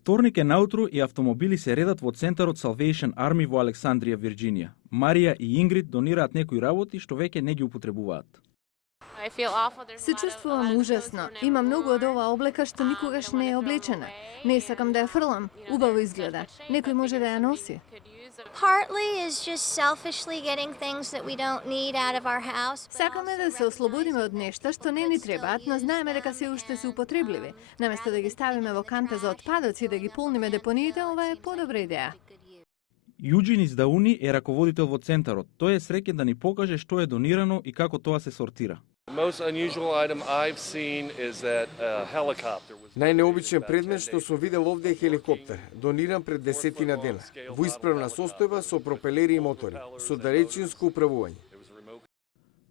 Вторник е наутру и автомобили се редат во центарот Salvation Army во Александрија, Вирџинија. Марија и Ингрид донираат некои работи што веќе не ги употребуваат. Се чувствувам ужасно. Има многу од оваа облека што никогаш не е облечена. Не сакам да ја фрлам. Убаво изгледа. Некој може да ја носи. Partly is just selfishly getting things that we don't need out of our house. Сакаме да се ослободиме од нешта што не ни требаат, но знаеме дека се уште се употребливи. Наместо да ги ставиме во канта за отпадоци и да ги полниме депониите, ова е подобра идеја. Јуџин Издауни е раководител во центарот. Тој е среќен да ни покаже што е донирано и како тоа се сортира. Најнеобичен предмет што сум видел овде е хеликоптер, дониран пред 10 дена, во исправна состојба со пропелери и мотори, со далечинско управување.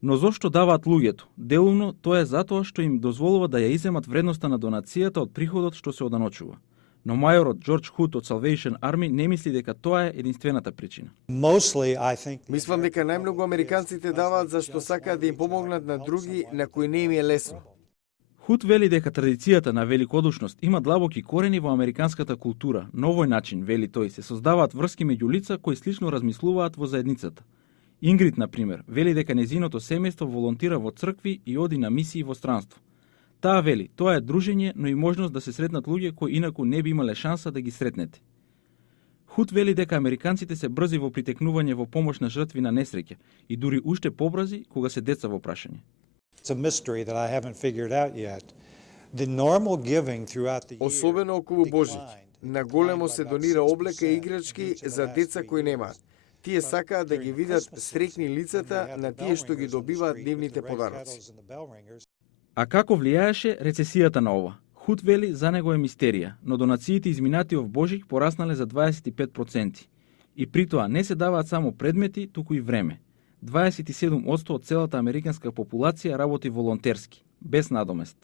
Но зошто даваат луѓето? Делумно тоа е затоа што им дозволува да ја иземат вредноста на донацијата од приходот што се оданочува. Но мајорот Џорџ Хут од Salvation Army не мисли дека тоа е единствената причина. Мислам дека најмногу американците даваат зашто сакаат да им помогнат на други на кои не им е лесно. Хут вели дека традицијата на великодушност има длабоки корени во американската култура. На овој начин, вели тој, се создаваат врски меѓу лица кои слично размислуваат во заедницата. Ингрид, например, вели дека незиното семејство волонтира во цркви и оди на мисии во странство. Таа вели, тоа е дружење, но и можност да се сретнат луѓе кои инаку не би имале шанса да ги сретнете. Хут вели дека американците се брзи во притекнување во помош на жртви на несреќа и дури уште побрзи кога се деца во прашање. Особено околу Божик. На големо се донира облека и играчки за деца кои немаат. Тие сакаат да ги видат среќни лицата на тие што ги добиваат дневните подароци. А како влијаеше рецесијата на ова? Хут вели за него е мистерија, но донациите изминати од Божик пораснале за 25%. И при тоа не се даваат само предмети, туку и време. 27% од целата американска популација работи волонтерски, без надомест.